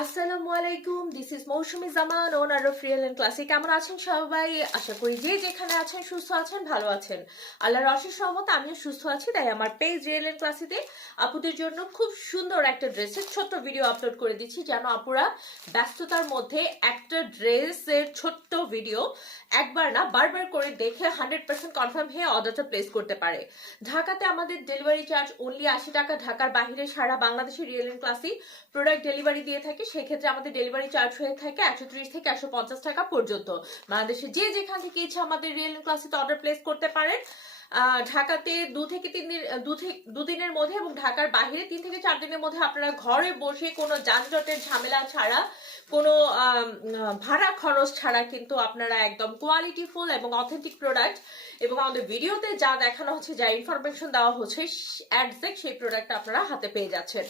আসসালামু আলাইকুম this is Moushumi Zaman owner of real and ক্লাসে কেমন আছেন সবাই? আশা করি যে যেখানে আছেন, সুস্থ আছেন, ভালো আছেন। আল্লাহর অশেষ সহমত আমিও সুস্থ আছি, তাই আমার পেজ রিয়েল এন্ড ক্লাসিতে আপুদের জন্য খুব সুন্দর একটা ড্রেসের ছোট্ট ভিডিও আপলোড করে দিচ্ছি, যেন আপুরা ব্যস্ততার মধ্যে একটা ড্রেসের ছোট্ট ভিডিও একবার না বারবার করে দেখে হান্ড্রেড পার্সেন্ট কনফার্ম হয়ে অর্ডারটা প্লেস করতে পারে। ঢাকাতে আমাদের ডেলিভারি চার্জ অনলি আশি টাকা, ঢাকার বাহিরে সারা বাংলাদেশে real and classy product delivery দিয়ে থাকে, সেক্ষেত্রে আমাদের ডেলিভারি চার্জ হয়ে থাকে একশো ত্রিশ থেকে একশো পঞ্চাশ টাকা পর্যন্ত। বাংলাদেশে যে যেখান থেকে ইচ্ছা আমাদের রিয়েল এন্ড ক্লাসিতে অর্ডার প্লেস করতে পারেন। ঢাকাতে দু থেকে তিন দিন দুদিনের মধ্যে এবং ঢাকার বাইরে তিন থেকে চার দিনের মধ্যে আপনারা ঘরে বসে কোনো যানজটের ঝামেলা ছাড়া, কোনো ভাড়া খরচ ছাড়া কিন্তু আপনারা একদম কোয়ালিটিফুল এবং অথেন্টিক প্রোডাক্ট এবং আমাদের ভিডিওতে যা দেখানো হচ্ছে, যা ইনফরমেশন দেওয়া হচ্ছে অ্যাডজেক্ট সেই প্রোডাক্ট আপনারা হাতে পেয়ে যাচ্ছেন।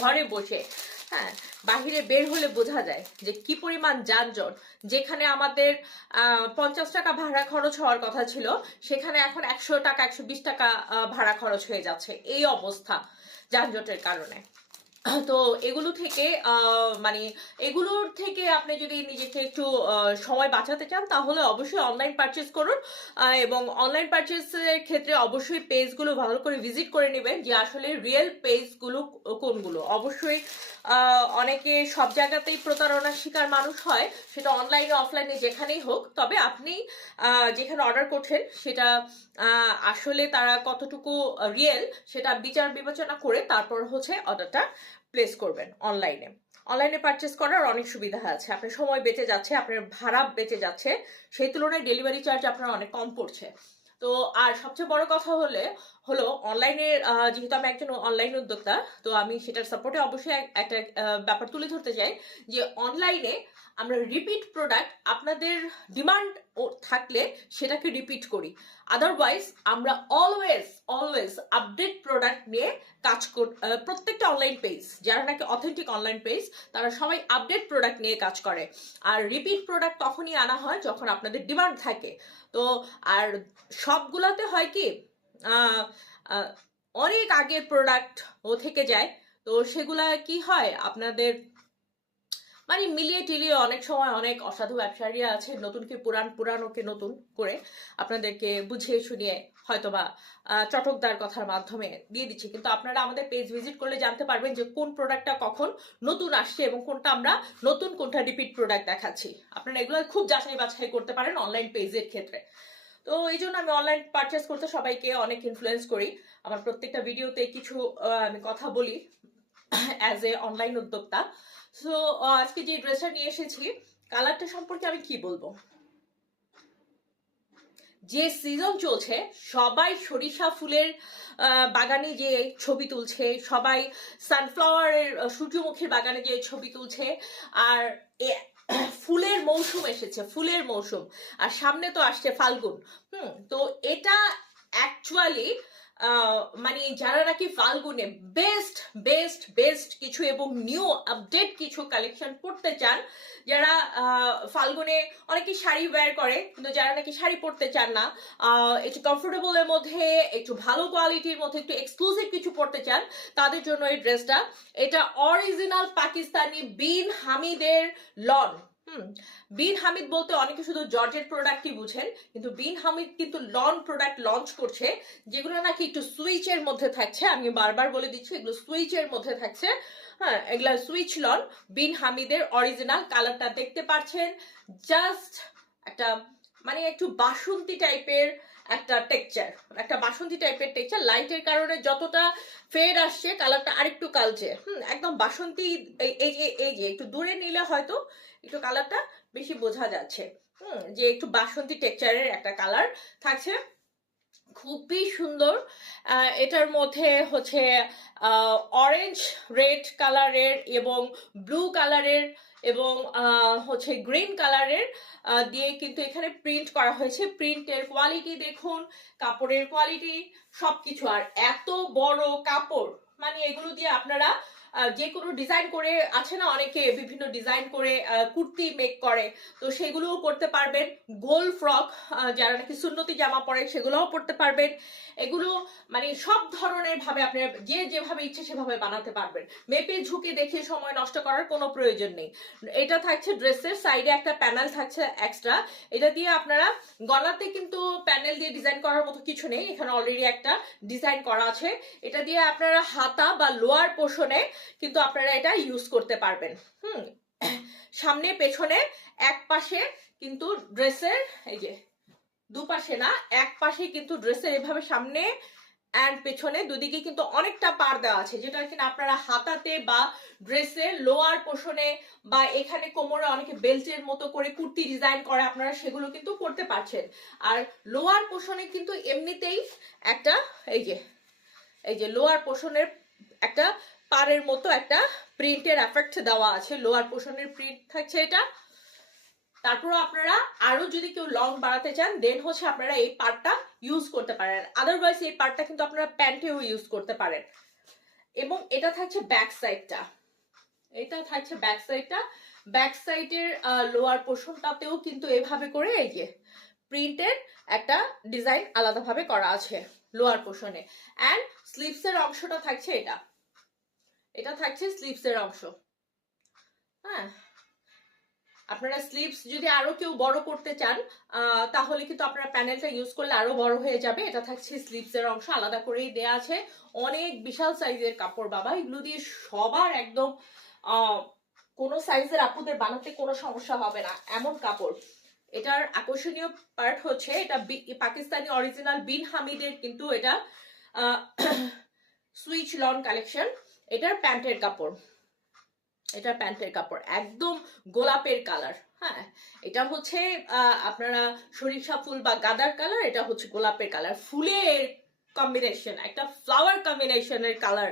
ঘরে বসে। হ্যাঁ বাহিরে বের হলে বোঝা যায় যে কি পরিমাণ যানজট। যেখানে আমাদের পঞ্চাশ টাকা ভাড়া খরচ হওয়ার কথা ছিল, সেখানে এখন একশো টাকা, একশো বিশ টাকা ভাড়া খরচ হয়ে যাচ্ছে এই অবস্থা যানজটের কারণে। তো এগুলো থেকে মানে এগুলোর থেকে আপনি যদি নিজেকে একটু সময় বাঁচাতে চান, তাহলে অবশ্যই অনলাইন পারচেস করুন এবং অনলাইন পারচেসের ক্ষেত্রে অবশ্যই পেজগুলো ভালো করে ভিজিট করে নেবেন যে আসলে রিয়েল পেজগুলো কোনগুলো। অবশ্যই অনেকে সব জায়গাতেই প্রতারণার শিকার মানুষ হয়, সেটা অনলাইনে অফলাইনে যেখানেই হোক। তবে আপনি যেখানে অর্ডার করছেন, সেটা আসলে তারা কতটুকু রিয়েল সেটা বিচার বিবেচনা করে তারপর হচ্ছে অর্ডারটা প্লেস করবেন অনলাইনে অনলাইনে পারচেস করার অনেক সুবিধা আছে। আপনার সময় বেঁচে যাচ্ছে, আপনার ভাড়া বেঁচে যাচ্ছে, সেই তুলনায় ডেলিভারি চার্জ আপনার অনেক কম পড়ছে। তো আর সবচেয়ে বড় কথা হলে হলো অনলাইনে যেহেতু আমি একজন অনলাইন উদ্যোক্তা, তো আমি সেটার সাপোর্টে অবশ্যই একটা ব্যাপার তুলে ধরতে চাই যে অনলাইনে আমরা রিপিট প্রোডাক্ট আপনাদের ডিমান্ড থাকলে সেটাকে রিপিট করি। আদারওয়াইজ আমরা অলওয়েজ অলওয়েজ আপডেট প্রোডাক্ট নিয়ে কাজ কর প্রত্যেকটা অনলাইন পেজ যারা নাকি অথেন্টিক অনলাইন পেজ তারা সবাই আপডেট প্রোডাক্ট নিয়ে কাজ করে। আর রিপিট প্রোডাক্ট তখনই আনা হয় যখন আপনাদের ডিমান্ড থাকে। তো, আর সবগুলোতে হয় কি অনেক আগের প্রোডাক্ট ও থেকে যায়। তো সেগুলা কি হয়? আপনাদের মানে মিলিয়ে টিলিয়ে অনেক সময় অনেক অসাধু ব্যবসায়ীরা আছে নতুনকে পুরান পুরানোকে নতুন করে আপনাদেরকে বুঝিয়ে শুনিয়ে হয়তোবা চটকদার কথার মাধ্যমে দিয়ে দিচ্ছে। কিন্তু আপনারা আমাদের পেজ ভিজিট করলে জানতে পারবেন যে কোন প্রোডাক্টটা কখন নতুন আসছে এবং কোনটা আমরা নতুন কোনটা রিপিট প্রোডাক্ট দেখাচ্ছি। আপনারা এগুলো খুব যাচাই বাছাই করতে পারেন অনলাইন পেজের ক্ষেত্রে। তো এই জন্য আমি অনলাইন পারচেস করতে সবাইকে অনেক ইনফ্লুয়েন্স করি। আমার প্রত্যেকটা ভিডিওতে কিছু আমি কথা বলি অ্যাজ এ অনলাইন উদ্যোক্তা। সো আজকে যে ড্রেসটা নিয়ে এসেছি কালারটা সম্পর্কে আমি কি বলব? যে সিজন চলছে, সবাই সরিষা ফুলের বাগানে যে ছবি তুলছে, সবাই সানফ্লাওয়ারের সূর্যমুখীর বাগানে যে ছবি তুলছে। আর মৌসুম এসেছে, ফুলের মৌসুম। আর সামনে তো আসছে ফাল্গুন। হুম, তো এটা অ্যাকচুয়ালি মানে যারা নাকি ফাল্গুনে বেস্ট বেস্ট বেস্ট কিছু এবং নিউ আপডেট কিছু কালেকশন পড়তে চান, যারা ফাল্গুনে অনেকে শাড়ি ওয়্যার করে, কিন্তু যারা নাকি শাড়ি পরতে চান না একটু কমফোর্টেবলের মধ্যে, একটু ভালো কোয়ালিটির মধ্যে, একটু এক্সক্লুসিভ কিছু পরতে চান, তাদের জন্য এই ড্রেসটা এটা অরিজিনাল পাকিস্তানি বিন হামিদের লন। বিন হামিদ বলতে অনেকে শুধু জর্জের প্রোডাক্টই বুঝেন, কিন্তু বিন হামিদ কিন্তু লন প্রোডাক্ট লঞ্চ করছে, যেগুলো নাকি একটু সুইচের মধ্যে থাকছে, আমি বারবার বলে দিচ্ছি, এগুলো সুইচের মধ্যে থাকছে। হ্যাঁ এগুলো সুইচ লন, বিন হামিদের অরিজিনাল কালারটা দেখতে পাচ্ছেন জাস্ট একটা মানে একটু বাসন্তী টাইপের একটা টেক্সচার একটা বাসন্তী টাইপের টেক্সচার লাইটের কারণে যতটা ফেড আসছে কালারটা আরেকটু কালচে। হুম, একদম বাসন্তী, এই এই যে এই যে, একটু দূরে নিলে হয়তো একটু কালারটা বেশি বোঝা যাচ্ছে। হুম, যে একটু বাসন্তী টেক্সচারের একটা কালার থাকছে। খুবই সুন্দর এটার মধ্যে হচ্ছে অরেঞ্জ রেড কালারের এবং ব্লু কালারের এবং হচ্ছে গ্রিন কালারের দিয়ে কিন্তু এখানে প্রিন্ট করা হয়েছে। প্রিন্টের কোয়ালিটি দেখুন, কাপড়ের কোয়ালিটি সবকিছু। আর এত বড় কাপড় মানে এগুলো দিয়ে আপনারা যে কোনো ডিজাইন করে আছে না অনেকে, বিভিন্ন ডিজাইন করে কুর্তি মেক করে, তো সেগুলোও করতে পারবেন। গোল ফ্রক যারা নাকি সুন্নতি জামা পরে সেগুলোও পরতে পারবেন। এগুলো মানে সব ধরনের ভাবে আপনি যে যেভাবে ইচ্ছে সেভাবে বানাতে পারবেন। মেপে ঝুঁকে দেখে সময় নষ্ট করার কোনো প্রয়োজন নেই। এটা থাকছে ড্রেসের সাইডে একটা প্যানেল থাকছে এক্সট্রা এটা দিয়ে আপনারা গলাতে কিন্তু প্যানেল দিয়ে ডিজাইন করার মতো কিছু নেই। এখানে অলরেডি একটা ডিজাইন করা আছে। এটা দিয়ে আপনারা হাতা বা লোয়ার পোষণে কিন্তু আপনারা এটা ইউজ করতে পারবেন। হুম। সামনে, পেছনে, এক পাশে কিন্তু ড্রেসের, এই যে দুপাশে না, এক পাশে কিন্তু ড্রেসের এভাবে সামনে অ্যান্ড পেছনে দুদিকে কিন্তু অনেকটা পার দেওয়া আছে, যেটা কিনা আপনারা হাতাতে বা ড্রেসে লোয়ার পোষণে বা এখানে কোমরে অনেকে বেল্টের মতো করে কুর্তি ডিজাইন করে, আপনারা সেগুলো কিন্তু করতে পারছেন। আর লোয়ার পোষণে কিন্তু এমনিতেই একটা, এই যে এই যে লোয়ার পোষণের একটা পাড়ের মতো একটা প্রিন্টের এফেক্ট দেওয়া আছে লোয়ার পোষণের প্রিন্ট থাকছে এটা। তারপর আপনারা আরও যদি কেউ লং বাড়াতে চান দেন হচ্ছে আপনারা এই পার্টটা ইউজ করতে পারেন। আদারওয়াইজ এই পার্টটা কিন্তু আপনারা প্যান্টেও ইউজ করতে পারেন। এবং এটা থাকছে ব্যাক সাইডটা এটা থাকছে ব্যাক সাইডটা ব্যাক সাইডের লোয়ার পোর্শনটাতেও কিন্তু এভাবে করে এই যে প্রিন্টের একটা ডিজাইন আলাদাভাবে করা আছে লোয়ার পোর্শনে অ্যান্ড স্লিভসের অংশটা থাকছে এটা। এটা থাকছে স্লিভসের অংশ। হ্যাঁ। আপনারা স্লিপস যদি আরও কেউ বড় করতে চান তাহলে কিন্তু আপনারা প্যানেলটা ইউজ করলে আরও বড় হয়ে যাবে। এটা থাকছে স্লিভস এর অংশ, আলাদা করেই দেয়া আছে। অনেক বিশাল সাইজের কাপড়, বাবা। এগুলো দিয়ে সবার একদম কোনো সাইজের আপুদের বানাতে কোনো সমস্যা হবে না। এমন কাপড়। এটার আকর্ষণীয় পার্ট হচ্ছে, এটা পাকিস্তানি অরিজিনাল বিন হামিদের কিন্তু এটা সুইচ লন কালেকশন এটার প্যান্টের কাপড়। এটা প্যান্টের কাপড়, একদম গোলাপের কালার হ্যাঁ? এটা হচ্ছে আপনারা সরিষা ফুল বা গাদার কালার, এটা হচ্ছে গোলাপের কালার। ফুলের কম্বিনেশন একটা ফ্লাওয়ার কম্বিনেশনের কালার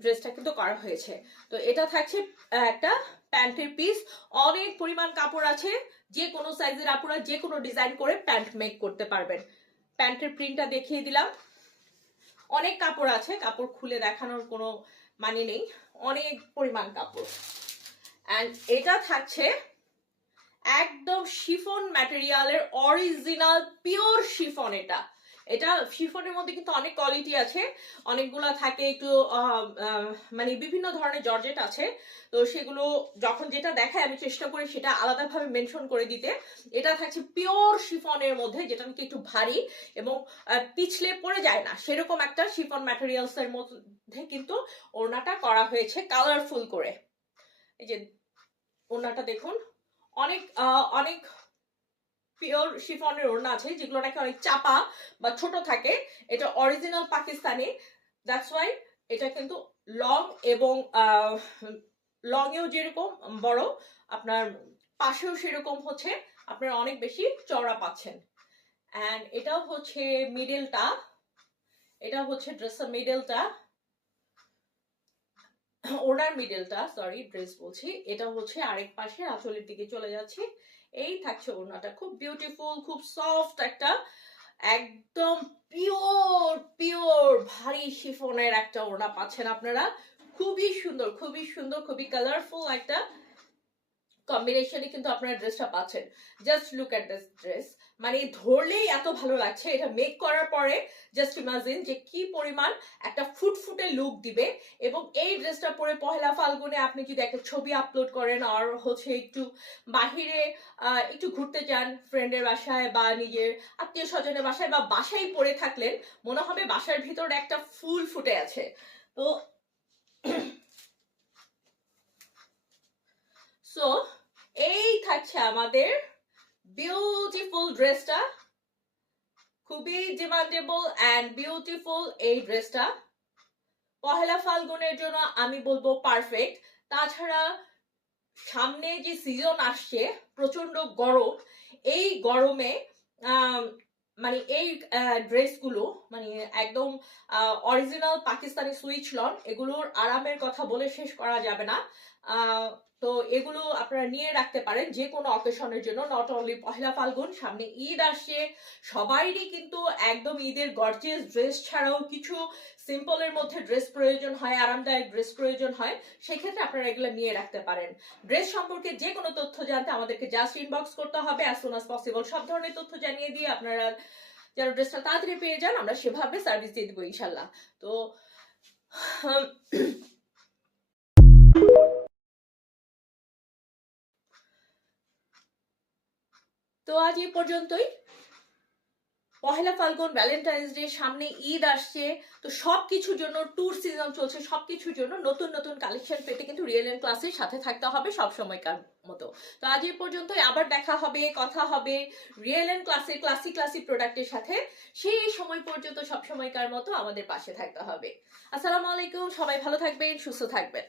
ড্রেসটা কিন্তু করা হয়েছে। তো এটা থাকছে একটা প্যান্টের পিস অনেক পরিমাণ কাপড় আছে, যে কোনো সাইজের আপনারা যে কোনো ডিজাইন করে প্যান্ট মেক করতে পারবেন। প্যান্টের প্রিন্টটা দেখিয়ে দিলাম। অনেক কাপড় আছে, কাপড় খুলে দেখানোর কোনো মানে নেই, অনেক পরিমাণ কাপড়। অ্যান্ড এটা থাকছে একদম শিফন ম্যাটেরিয়ালের অরিজিনাল পিওর শিফন এটা। এটা শিফনের মধ্যে কিন্তু অনেক কোয়ালিটি আছে। অনেকগুলা থাকে একটু মানে বিভিন্ন ধরনের জর্জেট আছে। তো সেগুলো যখন যেটা দেখায় আমি চেষ্টা করি সেটা আলাদাভাবে মেনশন করে দিতে। এটা থাকছে পিওর শিফনের মধ্যে, যেটা নাকি একটু ভারী এবং পিছলে পড়ে যায় না। সেরকম একটা শিফন ম্যাটেরিয়ালস এর মধ্যে কিন্তু ওড়নাটা করা হয়েছে কালারফুল করে। এই যে ওড়নাটা দেখুন, অনেক অনেক পিওর শিফনের ওড়না আছে, যেগুলো নাকি অনেক চাপা বা ছোট থাকে। এটা অরিজিনাল পাকিস্তানি। দ্যাটস ওয়াই এটা কিন্তু লং এবং লং এও যেরকম, বড়, আপনার পাশেও সেরকম হচ্ছে। আপনারা অনেক বেশি চওড়া পাচ্ছেন। অ্যান্ড এটাও হচ্ছে মিডলটা এটা হচ্ছে ড্রেসের মিডেলটা ওনার মিডলটা সরি ড্রেস বলছি। এটা হচ্ছে আরেক পাশে আঁচলের দিকে চলে যাচ্ছে। এই থাকছে ওড়নাটা। খুব বিউটিফুল খুব সফট একটা, একদম পিওর পিওর ভারী শিফনের একটা ওড়না পাচ্ছেন আপনারা। খুবই সুন্দর খুবই সুন্দর, খুবই কালারফুল একটা কম্বিনেশনে কিন্তু আপনারা ড্রেসটা পাচ্ছেন। Just look at this dress মানে ধরলেই এত ভালো লাগছে, এটা মেক করার পরে জাস্ট ইমাজিন যে কি পরিমাণ একটা ফুটফুটে লুক দিবে। এবং এই ড্রেসটা পরে পহেলা ফাল্গুনে আপনি যদি একটা ছবি আপলোড করেন আর হচ্ছে একটু বাহিরে একটু ঘুরতে যান ফ্রেন্ডের বাসায় বা নিজের আত্মীয় স্বজনের বাসায় বা বাসায় পরে থাকলেন, মনে হবে বাসার ভিতরে একটা ফুল ফুটে আছে। তো সো এই থাকছে আমাদের বিউটিফুল ড্রেসটা খুবই ডিমান্ডেবল অ্যান্ড বিউটিফুল এই ড্রেসটা পহেলা ফাল্গুনের জন্য আমি বলব পারফেক্ট তাছাড়া সামনে যে সিজন আসছে প্রচণ্ড গরম। এই গরমে মানে এই ড্রেসগুলো মানে একদম অরিজিনাল পাকিস্তানি সুইচ লন, এগুলোর আরামের কথা বলে শেষ করা যাবে না। তো এগুলো আপনারা নিয়ে রাখতে পারেন যে কোনো অকেশনের জন্য নট অনলি পহেলা ফাল্গুন, সামনে ঈদ আসছে, সবাইরই কিন্তু একদম ঈদের গর্জিয়াস ড্রেস ছাড়াও কিছু সিম্পলের মধ্যে ড্রেস প্রয়োজন হয়, আরামদায়ক ড্রেস প্রয়োজন হয়, সেক্ষেত্রে আপনারা এগুলো নিয়ে রাখতে পারেন। ড্রেস সম্পর্কে যে কোনো তথ্য জানতে আমাদেরকে জাস্ট ইনবক্স করতে হবে অ্যাজ সুন অ্যাজ পসিবল সব ধরনের তথ্য জানিয়ে দিয়ে আপনারা যেন ড্রেসটা তাড়াতাড়ি পেয়ে যান, আমরা সেভাবে সার্ভিস দিয়ে দেবো ইনশাল্লাহ। তো তো আজ এই পর্যন্তই। পহেলা ফাল্গুন, ভ্যালেন্টাইন্স ডে, সামনে ঈদ আসছে, তো সব কিছুর জন্য ট্যুর সিজন চলছে সব কিছুর জন্য নতুন নতুন কালেকশন পেতে কিন্তু রিয়েল এন্ড ক্লাসের সাথে থাকতে হবে সব সময়কার মতো। তো আজ এই পর্যন্তই, আবার দেখা হবে, কথা হবে রিয়েল এন্ড ক্লাসের ক্লাসি ক্লাসি প্রোডাক্টের সাথে। সেই সময় পর্যন্ত সব সময়কার মতো আমাদের পাশে থাকতে হবে। আসসালামু আলাইকুম, সবাই ভালো থাকবেন, সুস্থ থাকবেন।